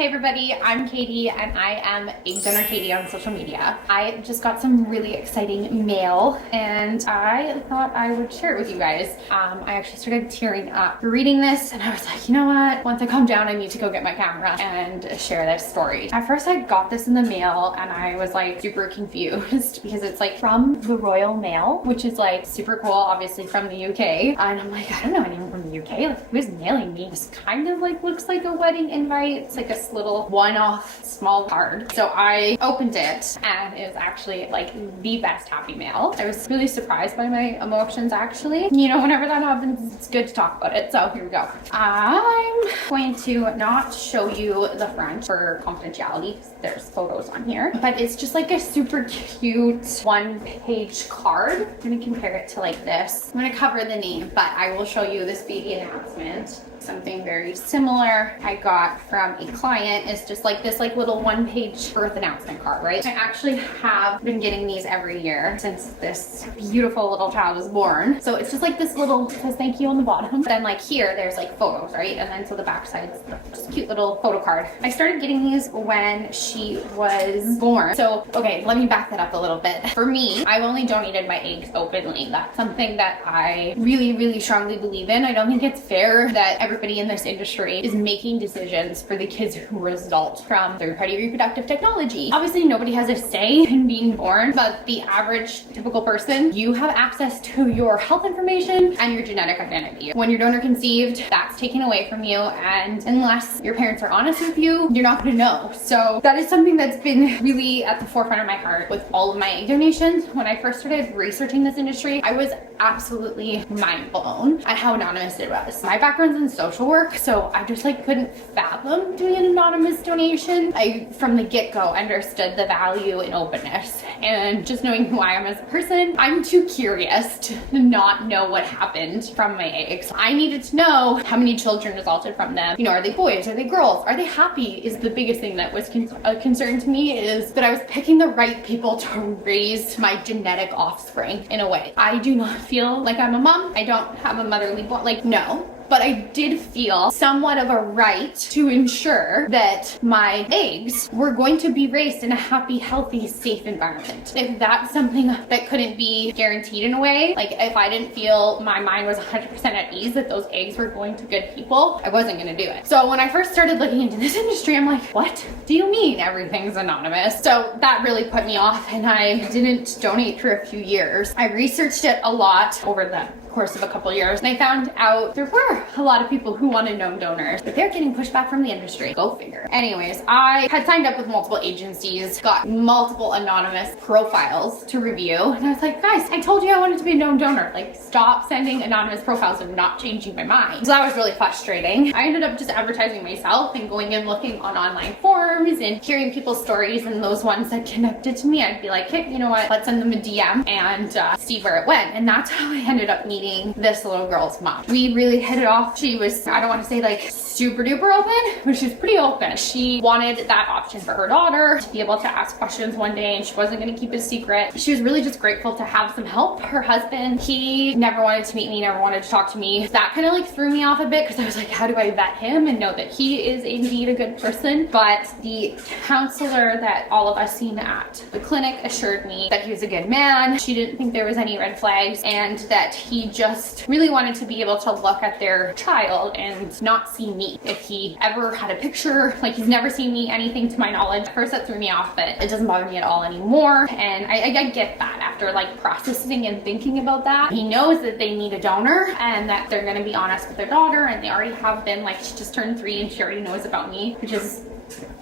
Hey everybody, I'm Katie and I am Egg Donor Katie on social media. I just got some really exciting mail and I thought I would share it with you guys. I actually started tearing up reading this and I was like, you know what? Once I calm down, I need to go get my camera and share this story. At first I got this in the mail and I was like super confused because it's like from the Royal Mail, which is like super cool, obviously from the UK. And I'm like, I don't know anyone from the UK. Like, who's mailing me? This kind of like looks like a wedding invite. It's like a little one-off small card. So I opened it and it was actually like the best happy mail. I was really surprised by my emotions actually. You know, whenever that happens, it's good to talk about it. So here we go. I'm going to not show you the front for confidentiality. There's photos on here, but it's just like a super cute one-page card. I'm gonna compare it to like this. I'm gonna cover the name, but I will show you this baby announcement. Something very similar I got from a client is just like this like little one-page birth announcement card, right? I actually have been getting these every year since this beautiful little child was born. So it's just like this little, it says thank you on the bottom. Then like here, there's like photos, right? And then so the back side's just a cute little photo card. I started getting these when she was born. So, okay, let me back that up a little bit. For me, I've only donated my eggs openly. That's something that I really, really strongly believe in. I don't think it's fair that everybody in this industry is making decisions for the kids who result from third-party reproductive technology. Obviously, nobody has a say in being born, but the average typical person, you have access to your health information and your genetic identity. When you're donor conceived, that's taken away from you, and unless your parents are honest with you, you're not going to know. So that is something that's been really at the forefront of my heart with all of my egg donations. When I first started researching this industry, I was absolutely mind blown at how anonymous it was. My background's in social work, so I just like couldn't fathom doing an anonymous donation. I from the get-go understood the value in openness, and just knowing who I am as a person, I'm too curious to not know what happened from my eggs. I needed to know how many children resulted from them. You know, are they boys? Are they girls? Are they happy? Is the biggest thing that was a concern to me is that I was picking the right people to raise my genetic offspring in a way. I do not feel like I'm a mom. I don't have a motherly bond, like no. But I did feel somewhat of a right to ensure that my eggs were going to be raised in a happy, healthy, safe environment. If that's something that couldn't be guaranteed in a way, like if I didn't feel my mind was 100% at ease that those eggs were going to good people, I wasn't gonna do it. So when I first started looking into this industry, I'm like, what do you mean everything's anonymous? So that really put me off and I didn't donate for a few years. I researched it a lot over the course of a couple years, and I found out there were a lot of people who wanted known donors, but they're getting pushback from the industry. Go figure. Anyways, I had signed up with multiple agencies, got multiple anonymous profiles to review, and I was like, guys, I told you I wanted to be a known donor. Like, stop sending anonymous profiles and not changing my mind. So that was really frustrating. I ended up just advertising myself and going and looking on online forums and hearing people's stories, and those ones that connected to me, I'd be like, hey, you know what? Let's send them a DM and see where it went. And that's how I ended up meeting this little girl's mom. We really hit it off. She was, I don't want to say like super duper open, but she was pretty open. She wanted that option for her daughter to be able to ask questions one day, and she wasn't going to keep it a secret. She was really just grateful to have some help. Her husband, he never wanted to meet me, never wanted to talk to me. That kind of like threw me off a bit because I was like, how do I vet him and know that he is indeed a good person? But the counselor that all of us seen at the clinic assured me that he was a good man. She didn't think there was any red flags, and that he just really wanted to be able to look at their child and not see me. If he ever had a picture, like he's never seen me, anything to my knowledge. At first that threw me off, but it doesn't bother me at all anymore. And I get that after like processing and thinking about that. He knows that they need a donor and that they're gonna be honest with their daughter, and they already have been. Like, she just turned 3 and she already knows about me, which is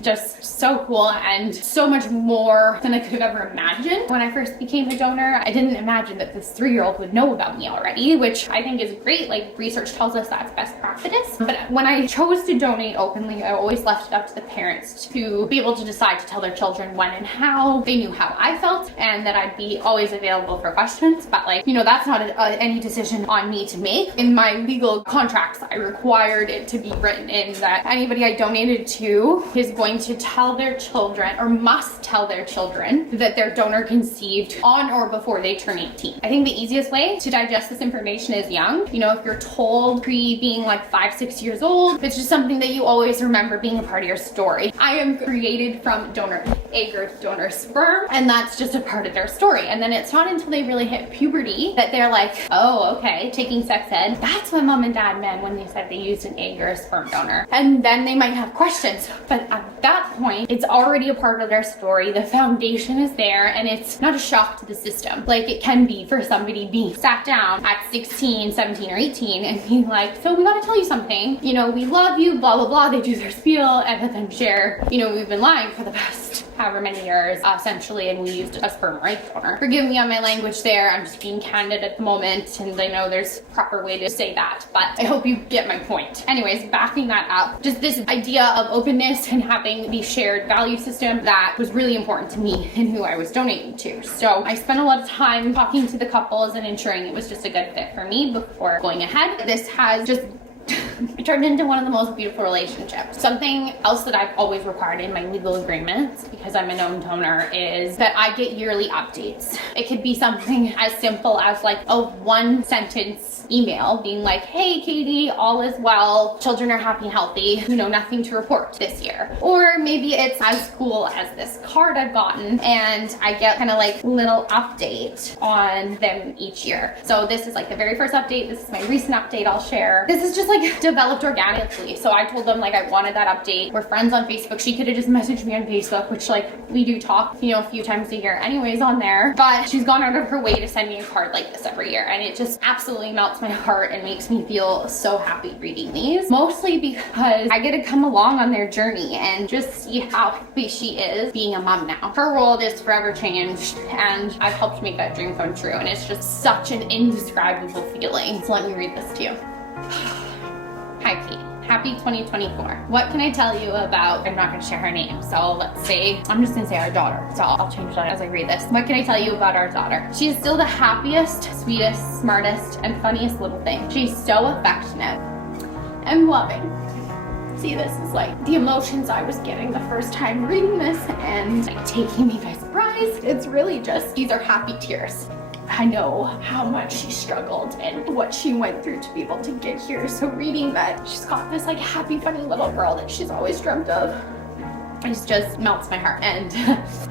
just so cool and so much more than I could have ever imagined. When I first became a donor, I didn't imagine that this 3-year-old would know about me already, which I think is great. Like, research tells us that's best practice. But when I chose to donate openly, I always left it up to the parents to be able to decide to tell their children when and how. They knew how I felt, and that I'd be always always available for questions, but like, you know, that's not any decision on me to make. In my legal contracts, I required it to be written in that anybody I donated to is going to tell their children, or must tell their children, that their donor conceived on or before they turn 18. I think the easiest way to digest this information is young. You know, if you're told pre being like 5-6 years old, it's just something that you always remember being a part of your story. I am created from donor egg or donor sperm, and that's just a part of their story. And then it's not until they really hit puberty that they're like, oh, okay, taking sex ed, that's what mom and dad meant when they said they used an egg or a sperm donor. And then they might have questions, but at that point, it's already a part of their story. The foundation is there, and it's not a shock to the system like it can be for somebody being sat down at 16, 17, or 18 and being like, so we gotta tell you something, you know, we love you, blah, blah, blah. They do their spiel and let them share, you know, we've been lying for the past however many years, essentially, and we used a sperm right donor. Forgive me on my language there, I'm just being candid at the moment, and I know there's a proper way to say that, but I hope you get my point. Anyways, backing that up, just this idea of openness and having the shared value system, that was really important to me in who I was donating to. So I spent a lot of time talking to the couples and ensuring it was just a good fit for me before going ahead. This has just it turned into one of the most beautiful relationships. Something else that I've always required in my legal agreements, because I'm a known donor, is that I get yearly updates. It could be something as simple as like a 1-sentence email being like, hey Katie, all is well, children are happy and healthy, you know, nothing to report this year. Or maybe it's as cool as this card I've gotten, and I get kind of like little update on them each year. So this is like the very first update. This is my recent update I'll share. This is just like developed organically. So I told them like I wanted that update. We're friends on Facebook. She could have just messaged me on Facebook, which like we do talk, you know, a few times a year anyways on there, but she's gone out of her way to send me a card like this every year, and it just absolutely melts my heart and makes me feel so happy reading these, mostly because I get to come along on their journey and just see how happy she is being a mom now. Her world is forever changed, and I've helped make that dream come true, and it's just such an indescribable feeling. So let me read this to you. Hi Kate, happy 2024. What can I tell you about, I'm not going to share her name, so let's say, I'm just going to say our daughter, so I'll change that as I read this. What can I tell you about our daughter? She is still the happiest, sweetest, smartest, and funniest little thing. She's so affectionate and loving. See, this is like the emotions I was getting the first time reading this, and like taking me by surprise. It's really just, these are happy tears. I know how much she struggled and what she went through to be able to get here. So reading that she's got this like happy, funny little girl that she's always dreamt of, it just melts my heart. And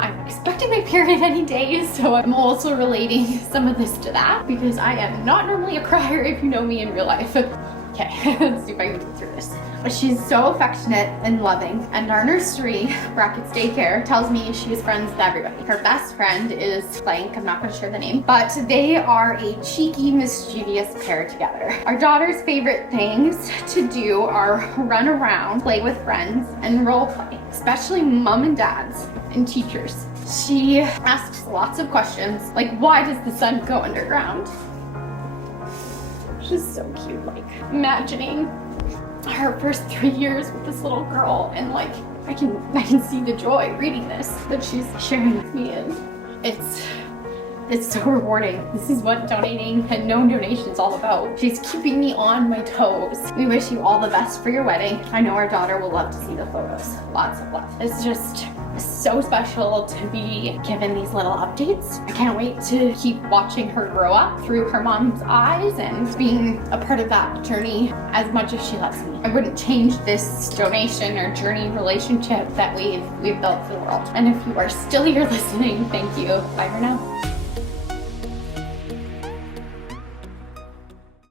I'm expecting my period any day, so I'm also relating some of this to that, because I am not normally a crier if you know me in real life. Okay, let's see if I can get through this. She's so affectionate and loving, and our nursery, brackets daycare, tells me she is friends with everybody. Her best friend is blank, I'm not going to share the name, but they are a cheeky, mischievous pair together. Our daughter's favorite things to do are run around, play with friends, and role play, especially mom and dads and teachers. She asks lots of questions, like why does the sun go underground? She's so cute, like imagining her first 3 years with this little girl, and like I can see the joy reading this that she's sharing with me, and it's so rewarding. This is what donating and known donation is all about. She's keeping me on my toes. We wish you all the best for your wedding. I know our daughter will love to see the photos. Lots of love. It's just so special to be given these little updates. I can't wait to keep watching her grow up through her mom's eyes and being a part of that journey as much as she lets me. I wouldn't change this donation or journey relationship that we've built for the world. And if you are still here listening, thank you. Bye for now.